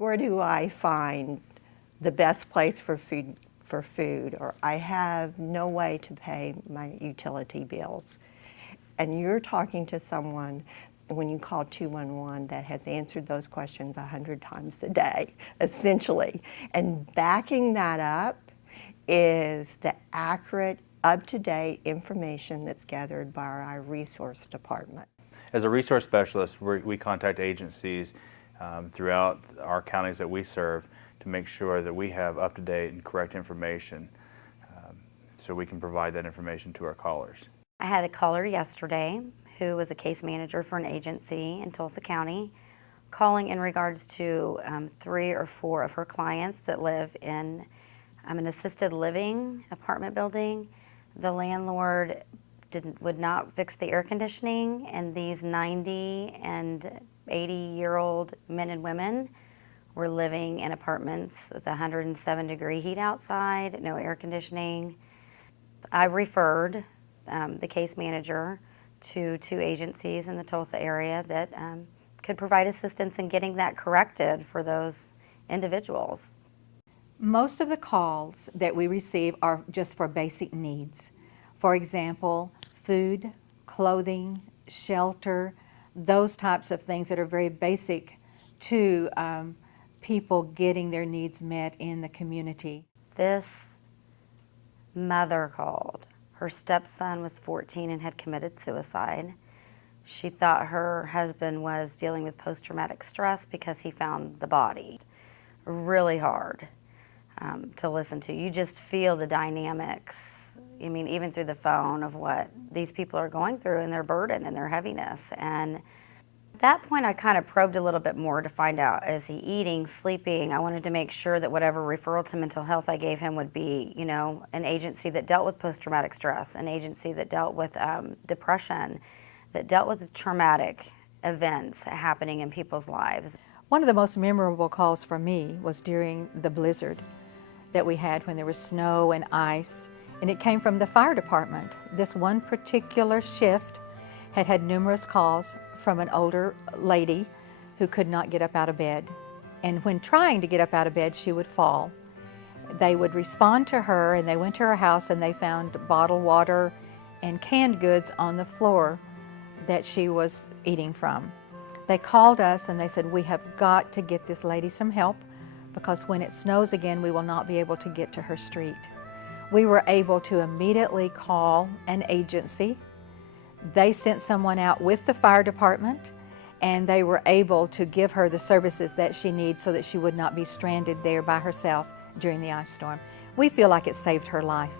where do I find the best place for food, or I have no way to pay my utility bills. And you're talking to someone when you call 211 that has answered those questions 100 times a day, essentially. And backing that up is the accurate, up-to-date information that's gathered by our resource department. As a resource specialist, we contact agencies throughout our counties that we serve to make sure that we have up-to-date and correct information so we can provide that information to our callers. I had a caller yesterday who was a case manager for an agency in Tulsa County calling in regards to 3 or 4 of her clients that live in an assisted living apartment building. The landlord would not fix the air conditioning, and these 90 and 80-year-old men and women were living in apartments with 107-degree heat outside, no air conditioning. I referred the case manager to 2 agencies in the Tulsa area that could provide assistance in getting that corrected for those individuals. Most of the calls that we receive are just for basic needs. For example, food, clothing, shelter, those types of things that are very basic to people getting their needs met in the community. This mother called. Her stepson was 14 and had committed suicide. She thought her husband was dealing with post-traumatic stress because he found the body. Really hard to listen to. You just feel the dynamics, I mean, even through the phone, of what these people are going through and their burden and their heaviness. And at that point, I kind of probed a little bit more to find out, is he eating, sleeping? I wanted to make sure that whatever referral to mental health I gave him would be, you know, an agency that dealt with post-traumatic stress, an agency that dealt with depression, that dealt with traumatic events happening in people's lives. One of the most memorable calls for me was during the blizzard that we had when there was snow and ice, and it came from the fire department. This one particular shift had had numerous calls from an older lady who could not get up out of bed. And when trying to get up out of bed, she would fall. They would respond to her, and they went to her house and they found bottled water and canned goods on the floor that she was eating from. They called us and they said, we have got to get this lady some help, because when it snows again, we will not be able to get to her street. We were able to immediately call an agency. They sent someone out with the fire department, and they were able to give her the services that she needs so that she would not be stranded there by herself during the ice storm. We feel like it saved her life.